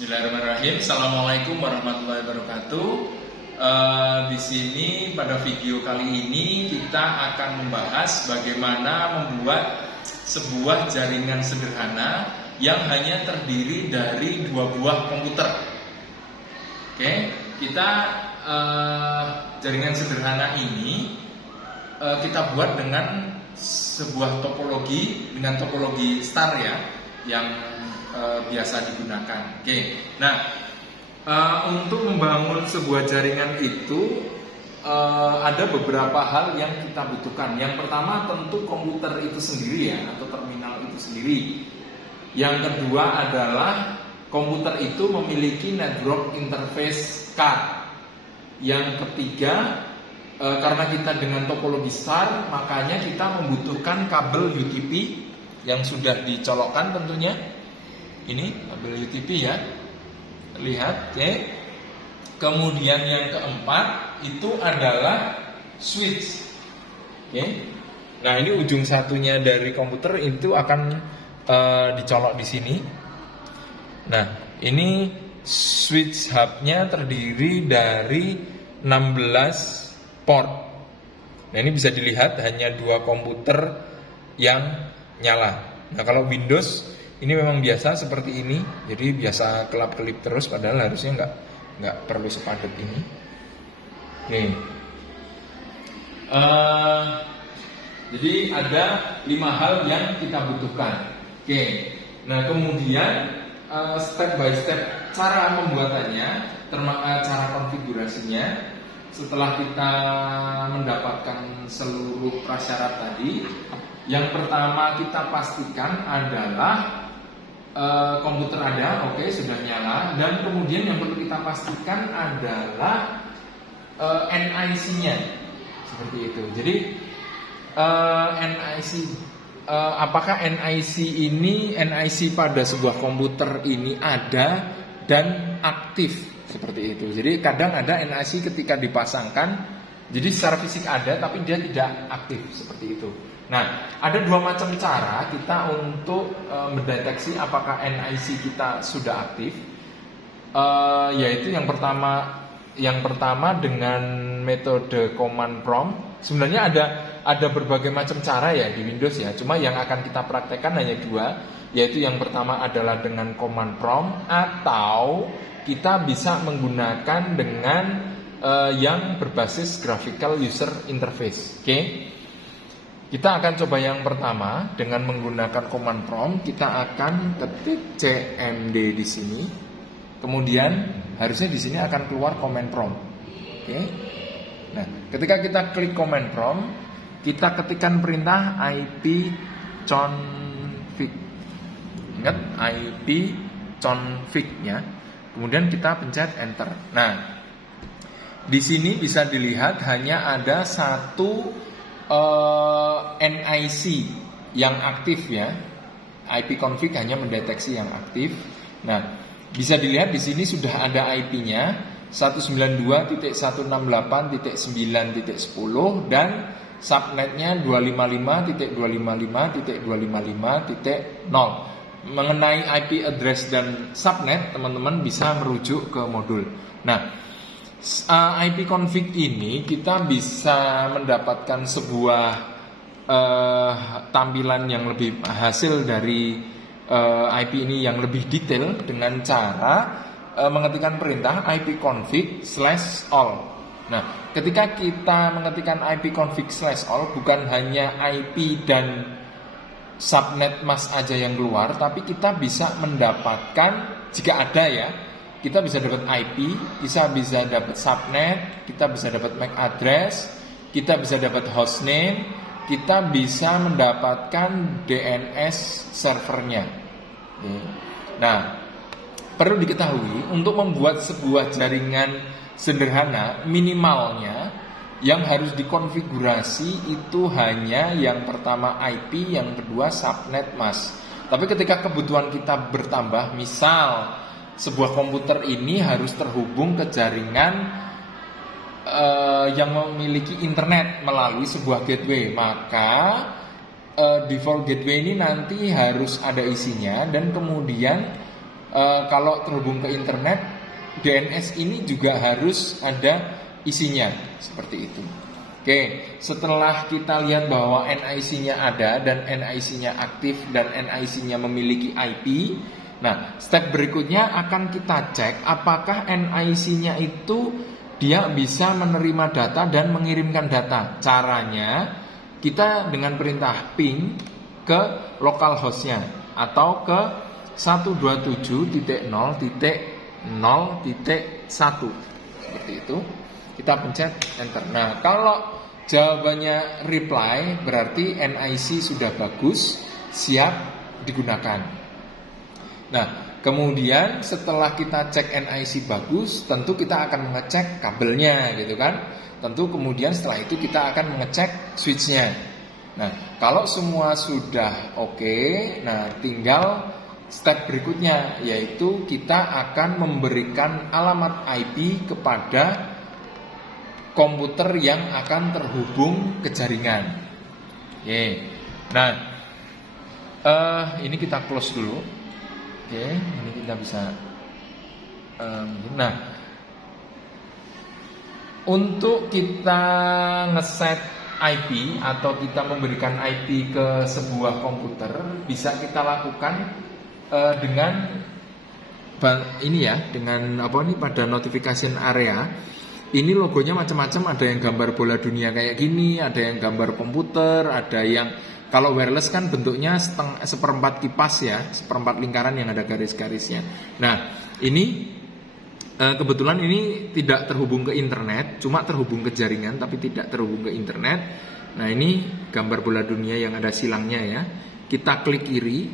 Bismillahirrahmanirrahim. Assalamualaikum warahmatullahi wabarakatuh. Di sini pada video kali ini kita akan membahas bagaimana membuat sebuah jaringan sederhana yang hanya terdiri dari dua buah komputer. Oke, kita jaringan sederhana ini kita buat dengan sebuah topologi, dengan topologi star ya, yang biasa digunakan. Oke, nah untuk membangun sebuah jaringan itu ada beberapa hal yang kita butuhkan. Yang pertama tentu komputer itu sendiri ya, atau terminal itu sendiri. Yang kedua adalah komputer itu memiliki network interface card. Yang ketiga, karena kita dengan topologi star, makanya kita membutuhkan kabel UTP yang sudah dicolokkan tentunya. Ini kabel UTP ya, lihat oke. Kemudian yang keempat itu adalah switch. Oke. Nah ini ujung satunya dari komputer itu akan dicolok di sini. Nah ini switch hubnya terdiri dari 16 port. Nah ini bisa dilihat hanya dua komputer yang nyala. Nah kalau Windows ini memang biasa seperti ini, jadi biasa kelap-kelip terus, padahal harusnya nggak perlu sepadat ini. Nih, jadi ada 5 hal yang kita butuhkan. Oke, nah kemudian step by step cara pembuatannya, cara konfigurasinya. Setelah kita mendapatkan seluruh prasyarat tadi, yang pertama kita pastikan adalah komputer ada, oke, sudah nyala. Dan kemudian yang perlu kita pastikan adalah NIC-nya, seperti itu. Jadi NIC, apakah NIC pada sebuah komputer ini ada dan aktif, seperti itu. Jadi kadang ada NIC ketika dipasangkan, jadi secara fisik ada tapi dia tidak aktif, seperti itu. Nah, ada dua macam cara kita untuk mendeteksi apakah NIC kita sudah aktif. Yaitu yang pertama dengan metode command prompt. Sebenarnya ada berbagai macam cara ya di Windows ya. Cuma yang akan kita praktekkan hanya dua, yaitu yang pertama adalah dengan command prompt, atau kita bisa menggunakan dengan yang berbasis graphical user interface. Oke. Kita akan coba yang pertama dengan menggunakan command prompt. Kita akan ketik cmd di sini. Kemudian harusnya di sini akan keluar command prompt. Oke. Nah, ketika kita klik command prompt, kita ketikkan perintah ipconfig. Ingat ipconfig ya. Kemudian kita pencet enter. Nah, di sini bisa dilihat hanya ada satu NIC yang aktif ya. ipconfig hanya mendeteksi yang aktif. Nah, bisa dilihat di sini sudah ada IP-nya 192.168.9.10 dan subnetnya 255.255.255.0. Mengenai IP address dan subnet, teman-teman bisa merujuk ke modul. Nah, ipconfig ini kita bisa mendapatkan sebuah tampilan yang lebih hasil dari IP ini yang lebih detail dengan cara mengetikkan perintah ipconfig/all. Nah, ketika kita mengetikkan ipconfig/all, bukan hanya IP dan subnet mask aja yang keluar, tapi kita bisa mendapatkan, jika ada ya, kita bisa dapat IP, bisa dapat subnet, kita bisa dapat MAC address, kita bisa dapat hostname, kita bisa mendapatkan DNS servernya. Nah, perlu diketahui untuk membuat sebuah jaringan sederhana, minimalnya yang harus dikonfigurasi itu hanya yang pertama IP, yang kedua subnet mask. Tapi ketika kebutuhan kita bertambah, misal sebuah komputer ini harus terhubung ke jaringan yang memiliki internet melalui sebuah gateway, maka default gateway ini nanti harus ada isinya, dan kemudian kalau terhubung ke internet, DNS ini juga harus ada isinya, seperti itu. Oke, setelah kita lihat bahwa NIC-nya ada dan NIC-nya aktif dan NIC-nya memiliki IP, nah step berikutnya akan kita cek apakah NIC-nya itu dia bisa menerima data dan mengirimkan data. Caranya kita dengan perintah ping ke localhost-nya atau ke 127.0.0.1 seperti itu. Kita pencet enter. Nah, kalau jawabannya reply berarti NIC sudah bagus, siap digunakan. Nah, kemudian setelah kita cek NIC bagus, tentu kita akan mengecek kabelnya gitu kan. Tentu kemudian setelah itu kita akan mengecek switchnya. Nah, kalau semua sudah oke, nah tinggal step berikutnya yaitu kita akan memberikan alamat IP kepada komputer yang akan terhubung ke jaringan. Oke. Nah, ini kita close dulu. Oke, ini kita bisa. Nah, untuk kita ngeset IP atau kita memberikan IP ke sebuah komputer bisa kita lakukan dengan ini ya, dengan apa nih pada notification area. Ini logonya macam-macam, ada yang gambar bola dunia kayak gini, ada yang gambar komputer, ada yang kalau wireless kan bentuknya seperempat kipas ya, seperempat lingkaran yang ada garis-garisnya. Nah, ini kebetulan ini tidak terhubung ke internet, cuma terhubung ke jaringan tapi tidak terhubung ke internet. Nah, ini gambar bola dunia yang ada silangnya ya. Kita klik kiri,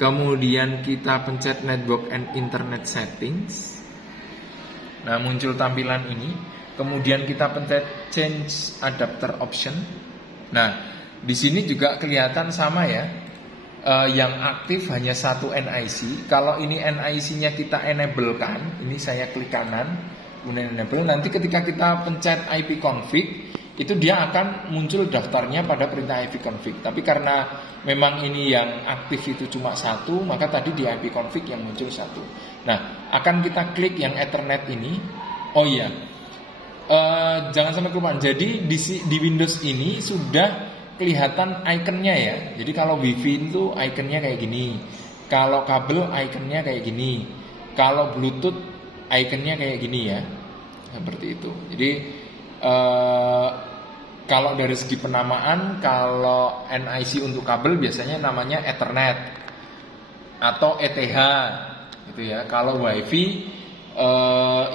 kemudian kita pencet Network and Internet Settings. Nah, muncul tampilan ini. Kemudian kita pencet Change Adapter Option. Nah, di sini juga kelihatan sama ya. Yang aktif hanya satu NIC. Kalau ini NIC-nya kita enable-kan, ini saya klik kanan, kemudian enable. Nanti ketika kita pencet IP config, itu dia akan muncul daftarnya pada perintah IP config. Tapi karena memang ini yang aktif itu cuma satu, maka tadi di IP config yang muncul satu. Nah, akan kita klik yang Ethernet ini. Oh iya, jangan sampai kelupaan. Jadi di Windows ini sudah kelihatan ikonnya ya. Jadi kalau WiFi itu ikonnya kayak gini. Kalau kabel ikonnya kayak gini. Kalau Bluetooth ikonnya kayak gini ya. Seperti itu. Jadi kalau dari segi penamaan, kalau NIC untuk kabel biasanya namanya Ethernet atau ETH gitu ya. Kalau WiFi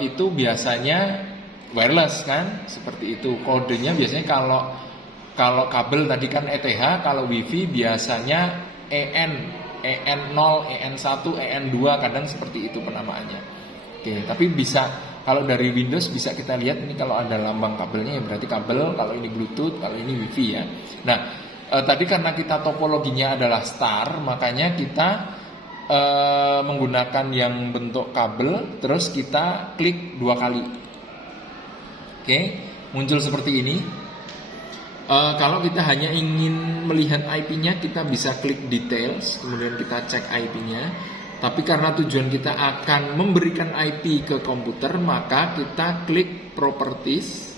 itu biasanya wireless kan, seperti itu. Kodenya biasanya kalau kabel tadi kan ETH, kalau WiFi biasanya EN0, EN1, EN2, kadang seperti itu penamaannya. Oke, tapi bisa kalau dari Windows bisa kita lihat ini kalau ada lambang kabelnya ya berarti kabel, kalau ini Bluetooth, kalau ini WiFi ya. Nah, tadi karena kita topologinya adalah star, makanya kita menggunakan yang bentuk kabel, terus kita klik 2 kali. Oke, muncul seperti ini. Kalau kita hanya ingin melihat IP-nya, kita bisa klik details, kemudian kita cek IP-nya. Tapi karena tujuan kita akan memberikan IP ke komputer, maka kita klik properties.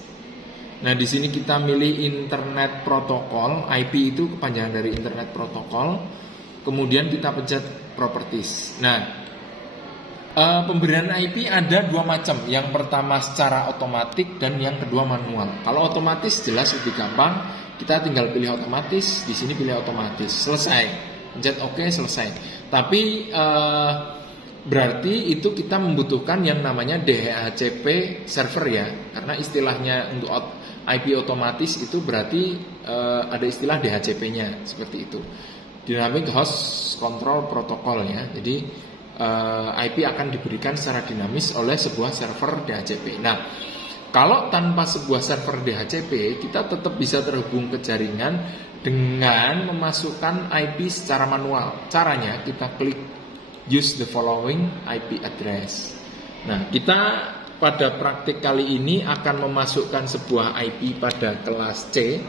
Nah, di sini kita milih internet protocol. IP itu kepanjangan dari internet protocol. Kemudian kita pencet properties. Nah, pemberian IP ada 2 macam. Yang pertama secara otomatis dan yang kedua manual. Kalau otomatis jelas lebih gampang. Kita tinggal pilih otomatis. Di sini pilih otomatis. Selesai. Pencet OK, selesai. Tapi berarti itu kita membutuhkan yang namanya DHCP server ya. Karena istilahnya untuk IP otomatis itu berarti ada istilah DHCP-nya seperti itu. Dynamic Host Control Protocol ya. Jadi IP akan diberikan secara dinamis oleh sebuah server DHCP. Nah, kalau tanpa sebuah server DHCP, kita tetap bisa terhubung ke jaringan dengan memasukkan IP secara manual. Caranya kita klik use the following IP address. Nah, kita pada praktik kali ini akan memasukkan sebuah IP pada kelas C.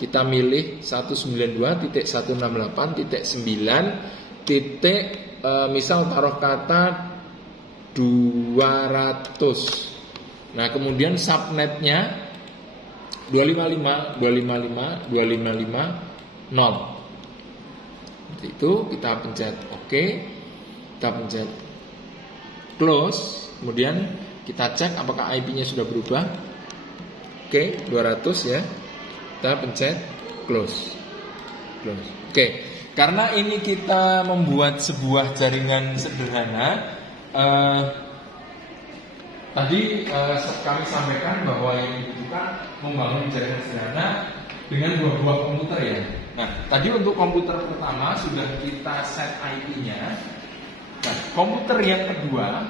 Kita milih 192.168.9.0 misal taruh kata 200. Nah, kemudian subnetnya 255, 255, 255, 0. Seperti itu, kita pencet OK, kita pencet close, kemudian kita cek apakah IP-nya sudah berubah. Oke, 200 ya. Kita pencet close. Oke, karena ini kita membuat sebuah jaringan sederhana. Tadi kami sampaikan bahwa yang dibutuhkan membangun jaringan sederhana dengan dua buah komputer ya. Nah, tadi untuk komputer pertama sudah kita set IP-nya. Nah, komputer yang kedua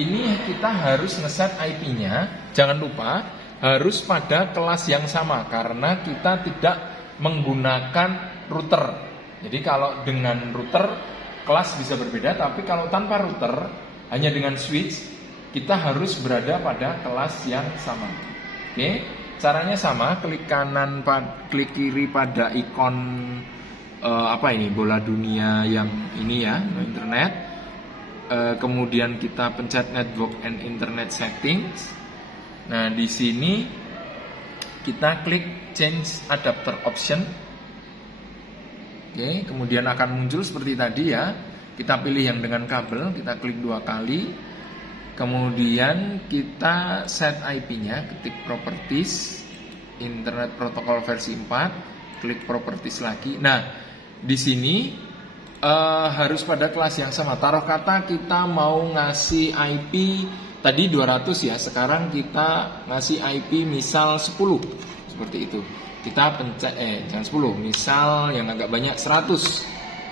ini kita harus ngeset IP-nya. Jangan lupa harus pada kelas yang sama karena kita tidak menggunakan router. Jadi kalau dengan router kelas bisa berbeda, tapi kalau tanpa router hanya dengan switch kita harus berada pada kelas yang sama. Oke, caranya sama, klik kanan, klik kiri pada ikon bola dunia yang ini ya, internet. Kemudian kita pencet network and internet settings. Nah, di sini kita klik change adapter option. Oke, kemudian akan muncul seperti tadi ya. Kita pilih yang dengan kabel, kita klik 2 kali. Kemudian kita set IP-nya, ketik properties, internet protocol versi 4, klik properties lagi. Nah, di sini harus pada kelas yang sama. Taruh kata kita mau ngasih IP tadi 200 ya, sekarang kita ngasih IP misal 10, seperti itu. Kita pencet jangan 10, misal yang agak banyak 100,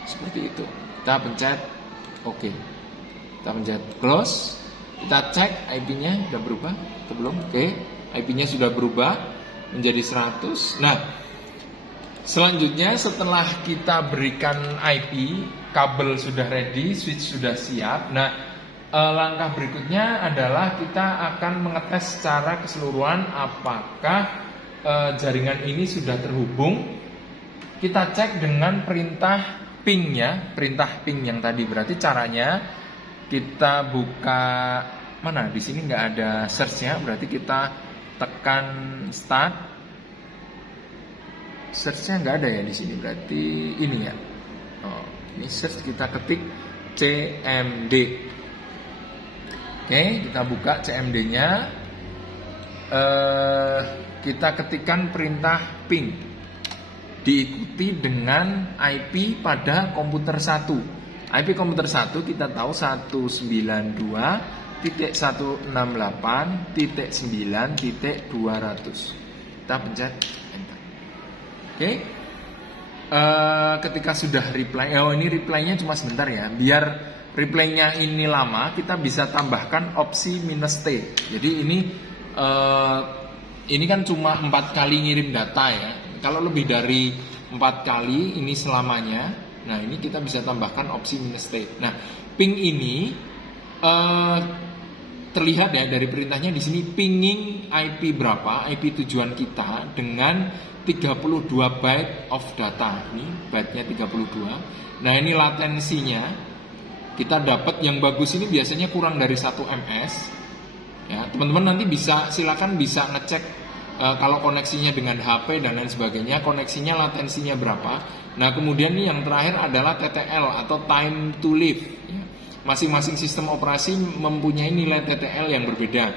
seperti itu. Kita pencet OK. Kita pencet close. Kita cek IP-nya sudah berubah atau belum. Oke, IP-nya sudah berubah menjadi 100. Nah, selanjutnya setelah kita berikan IP, kabel sudah ready, switch sudah siap. Nah, langkah berikutnya adalah kita akan mengetes secara keseluruhan apakah jaringan ini sudah terhubung. Kita cek dengan perintah ping ya, perintah ping yang tadi. Berarti caranya kita buka mana? Di sini nggak ada search-nya, berarti kita tekan start. Search-nya nggak ada ya di sini, berarti ini ya. Oh, ini search, kita ketik CMD. Oke, kita buka CMD-nya. Kita ketikkan perintah ping, diikuti dengan IP pada komputer 1. IP komputer 1 kita tahu 192.168.9.200. Kita pencet enter. Oke. Ketika sudah reply, ini reply-nya cuma sebentar ya. Biar reply-nya ini lama, kita bisa tambahkan opsi -T. Jadi ini kan cuma 4 kali ngirim data ya. Kalau lebih dari 4 kali ini selamanya. Nah, ini kita bisa tambahkan opsi -T. Nah, ping ini terlihat ya dari perintahnya di sini, pinging IP berapa, IP tujuan kita dengan 32 byte of data. Ini byte-nya 32. Nah, ini latensinya kita dapat yang bagus ini biasanya kurang dari 1 ms. Ya, teman-teman nanti silakan bisa ngecek kalau koneksinya dengan HP dan lain sebagainya, koneksinya latensinya berapa. Nah, kemudian nih yang terakhir adalah TTL atau time to live. Masing-masing sistem operasi mempunyai nilai TTL yang berbeda.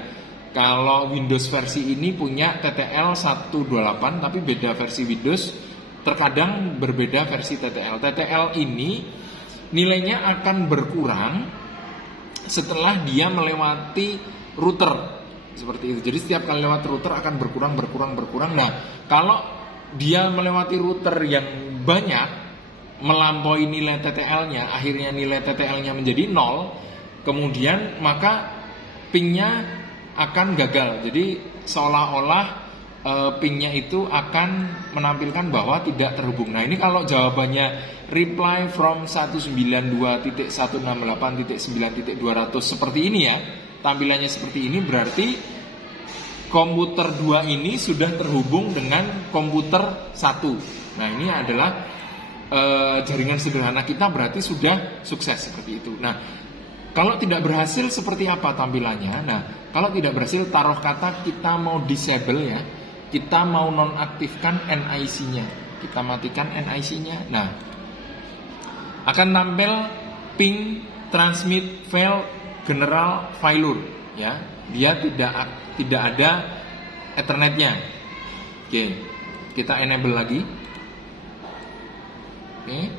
Kalau Windows versi ini punya TTL 128, tapi beda versi Windows, terkadang berbeda versi TTL. TTL ini nilainya akan berkurang setelah dia melewati router. Seperti itu. Jadi setiap kali lewat router akan berkurang. Nah, kalau dia melewati router yang banyak, melampaui nilai TTL-nya, akhirnya nilai TTL-nya menjadi 0, kemudian maka pingnya akan gagal. Jadi seolah-olah pingnya itu akan menampilkan bahwa tidak terhubung. Nah, ini kalau jawabannya reply from 192.168.9.200 seperti ini ya, tampilannya seperti ini, berarti komputer 2 ini sudah terhubung dengan komputer 1. Nah, ini adalah jaringan sederhana kita berarti sudah sukses seperti itu. Nah, kalau tidak berhasil seperti apa tampilannya? Nah, kalau tidak berhasil taruh kata kita mau disable ya, kita mau nonaktifkan NIC-nya, kita matikan NIC-nya. Nah, akan tampil ping transmit file general failure ya, dia tidak ada Ethernetnya. Oke, kita enable lagi. Oke.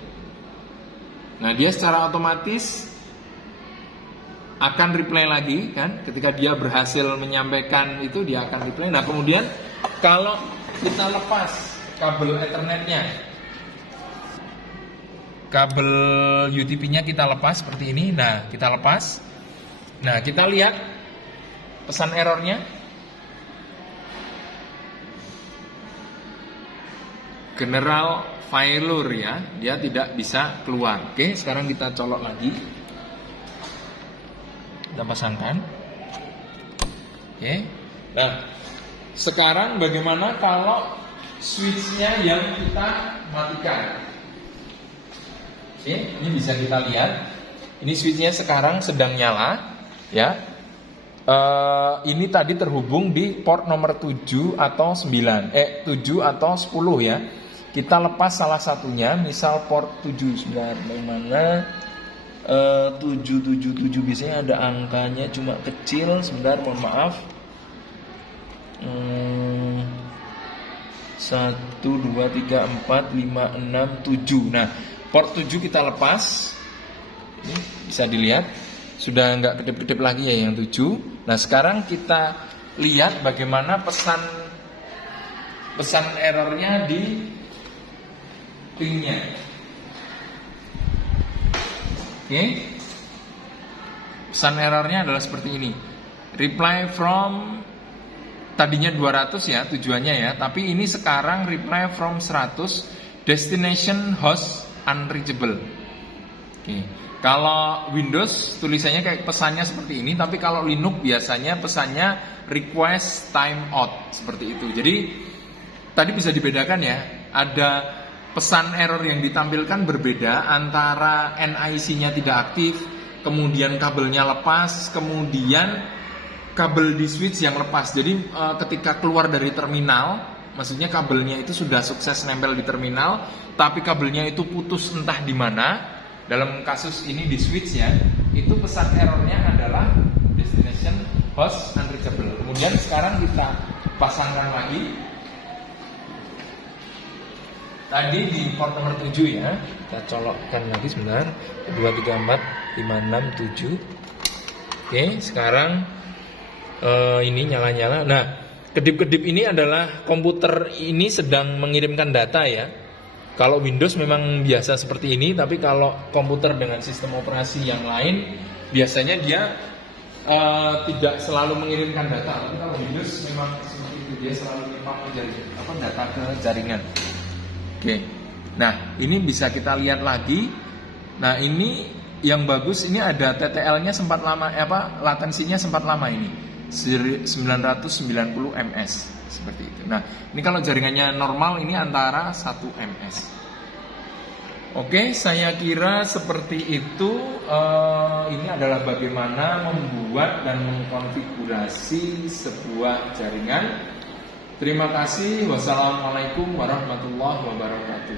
Nah, dia secara otomatis akan reply lagi kan, ketika dia berhasil menyampaikan itu dia akan reply. Nah, kemudian kalau kita lepas kabel Ethernetnya, kabel UTP-nya kita lepas seperti ini. Nah, kita lepas. Nah, kita lihat pesan errornya. General failure ya, dia tidak bisa keluar. Oke, sekarang kita colok lagi. Kita pasangkan. Oke. Nah, sekarang bagaimana kalau switch-nya yang kita matikan? Oke, ini bisa kita lihat. Ini switch-nya sekarang sedang nyala ya. Ini tadi terhubung di port nomor 7 atau 9 7 atau 10 ya. Kita lepas salah satunya, misal port 7 mana 777 biasanya ada angkanya cuma kecil, sebentar mohon maaf. 1 2 3 4 5 6 7. Nah, port 7 kita lepas. Ini bisa dilihat sudah nggak kedip-kedip lagi ya yang 7. Nah, sekarang kita lihat bagaimana pesan errornya di pingnya. Oke. Pesan errornya adalah seperti ini. Reply from tadinya 200 ya tujuannya ya, tapi ini sekarang reply from 100, destination host unreachable. Oke. Kalau Windows tulisannya kayak pesannya seperti ini, tapi kalau Linux biasanya pesannya request timeout seperti itu. Jadi tadi bisa dibedakan ya, ada pesan error yang ditampilkan berbeda antara NIC-nya tidak aktif, kemudian kabelnya lepas, kemudian kabel di switch yang lepas. Jadi ketika keluar dari terminal, maksudnya kabelnya itu sudah sukses nempel di terminal, tapi kabelnya itu putus entah di mana. Dalam kasus ini di switch ya, itu pesan errornya adalah destination host unreachable. Kemudian sekarang kita pasangkan lagi. Tadi di port nomor 7 ya, kita colokkan lagi sebentar. 2, 3, 4, 5, 6, 7. Oke, sekarang ini nyala-nyala. Nah, kedip-kedip ini adalah komputer ini sedang mengirimkan data ya. Kalau Windows memang biasa seperti ini, tapi kalau komputer dengan sistem operasi yang lain, biasanya dia tidak selalu mengirimkan data. Tapi kalau Windows memang seperti itu, dia selalu menyimpan data ke jaringan. Oke, nah ini bisa kita lihat lagi. Nah ini yang bagus, ini ada TTL-nya sempat lama, latensinya sempat lama ini 990 ms seperti itu. Nah ini kalau jaringannya normal ini antara 1 ms. Oke, saya kira seperti itu. Ini adalah bagaimana membuat dan mengkonfigurasi sebuah jaringan. Terima kasih. Wassalamualaikum warahmatullahi wabarakatuh.